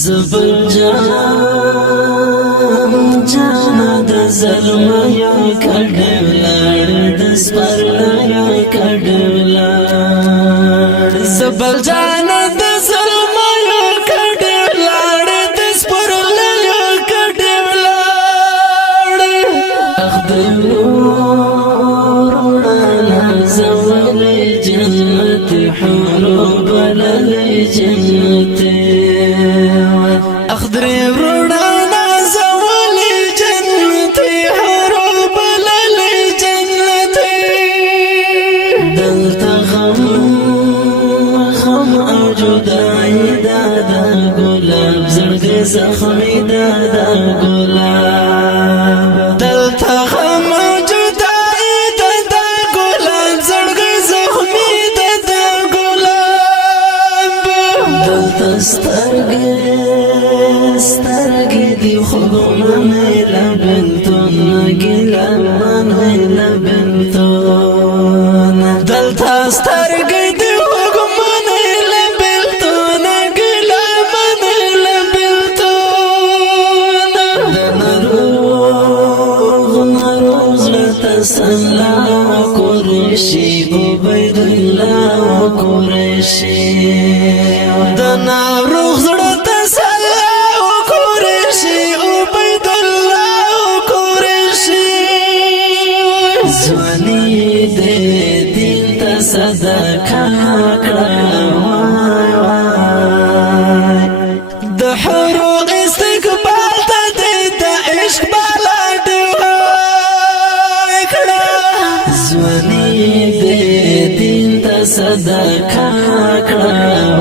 زبل جانا د ظلم یا کډولار د سپرنا یا کډولار زبل جانا د ظلم یا کډولار د سپرنا یا کډولار اخدرونا زول جنت حروب للجنت اخدري ورونا زول جنت حروب للجنت دلت خم او جدائی دادا گلاب زرد زخمی دادا گلاب دلت خم او جدائی دادا گلاب زرد زخمی دادا گلاب دلت سترگی دی خودم نیلا بنتون نگیلا من نیلا بنتون دلتا سترگی دی خودم نیلا بنتون نگیلا من نیلا بنتون نروغ لتسلا قرشی عبید الله قرشی نروغ لتسلا زوانی دے دین تا صدقہ کڑا وای وای د حرو استقبال تا دے دا عشق بالا ڈوائی کڑا زوانی دے دین تا صدقہ کڑا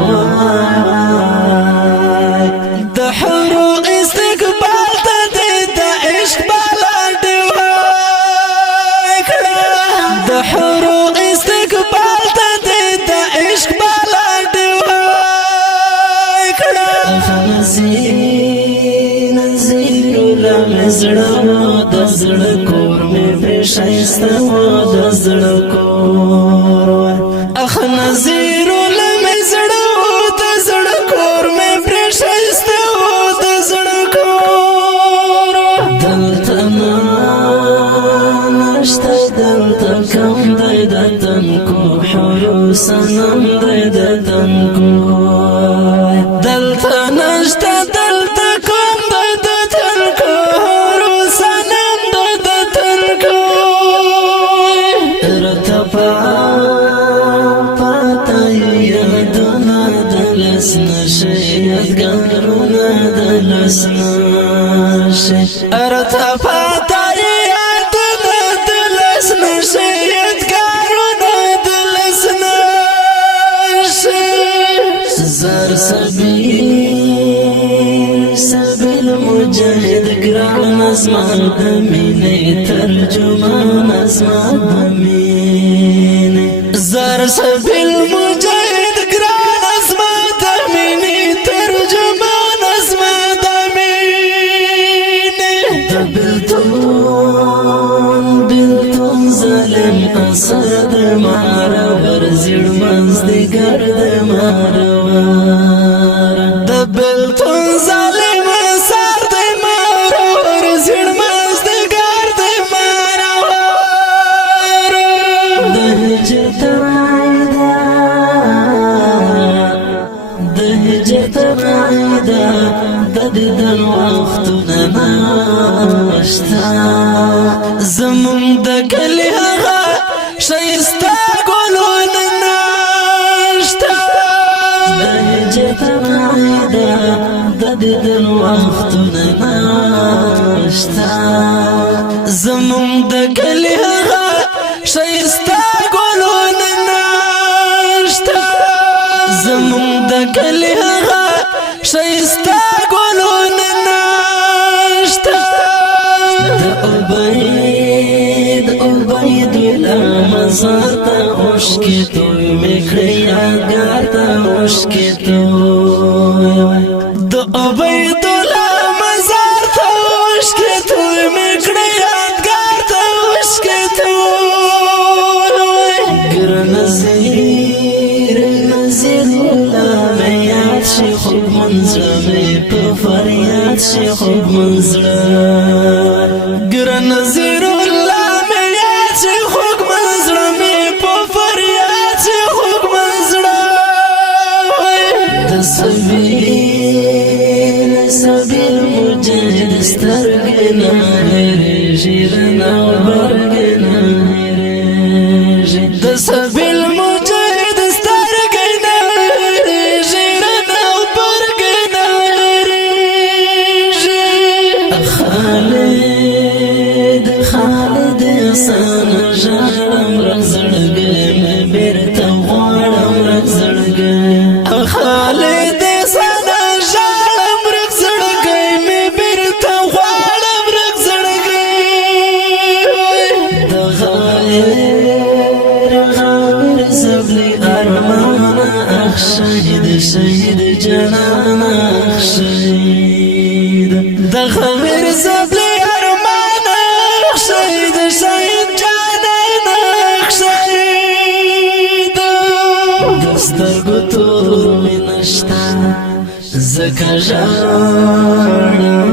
وای وای د حرو استقبال تا دے دا عشق بالا حرو استقبال تا دے دا عشق بالا ڈوائی کڑا نظیر لمزڑا دزڑ کور میں پریشائستا دزڑ کور اخ نظیر لمزڑا دزڑ کور میں پریشائستا دزڑ کور دلتنا نشتا دلتا کم دی دتن کو حرو سنم دی دتن کو دلتا نشتا دلتا کم دی دتن کو حرو سنم دی دتن کو ارتفا پاتا یادونا دلس نشی یدگارونا دلس نشی ارتفا زر سبیل مجاہد گران ازمان دمینی ترجمان ازمان دمینی زر سبیل مجاہد گران ازمان دمینی ترجمان ازمان دمینی بلتون ظلم اثر دمارا ورزیر مزدی گرد مارا بلتون ظالم سر دی مارا ورزیر مزدگار دی مارا ده هجرت رائدا ده دیدن وقتونه ناشتا زمون ده کلی هغا شایستا گلونه ناشتا ده هجرت رائدا ده دیدن وقتونه ناشتا زمون ده کلی هغا شایستا گلونه ناشتا زمون ده کلی هغا شایستا گلونه ناشتا د عبید مزار تا عشقی توی میکڑی یادگار تا عشقی توی د عبید مزار تا عشقی توی میکڑی یادگار تا عشقی توی گر نظیر اللہ میں یاد شی خوب منظر میں می په فریاد شي خوب منزړه ګران نظیر الله می یاد شي خوب منزړه می په فریاد شي خوب منزړه د سبیل مجاهد سترګې نه هېرېږي رڼا او برګې نه هېرېږي د سبیل مجاهد سترګې نه هېرېږي رڼا او برګې نه هېرېږي خالد احسان ژاړم رګ زړګی مې بېرته غواړم رګ زړګی خالد شهید جنانا شهید د غمر زبلی ارمانا شهید جنانا شهید دسترگو تور می نشتا زکا جانم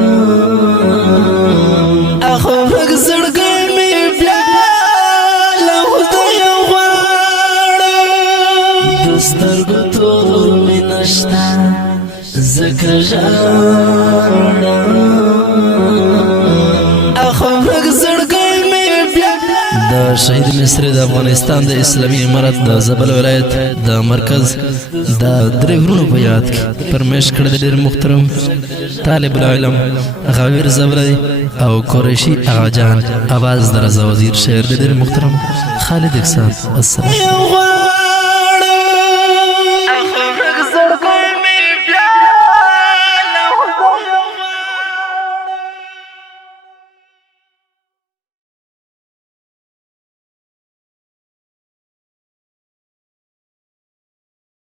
اخو رگ زرگی می بیا لخدای غوارم دسترگو تور می نشتا زکا جانم اخو رگ زرگی می بیا دا شهید مصری د افغانستان د اسلامی امارت د زابل ولایت د مرکز د درې غرونو په یاد کې پرمیش کړه د ډېر محترم طالب العلم غاویر زبری او قریشی آغا جان آواز د رضا وزیر شعر د ډېر محترم خالد احسان السلام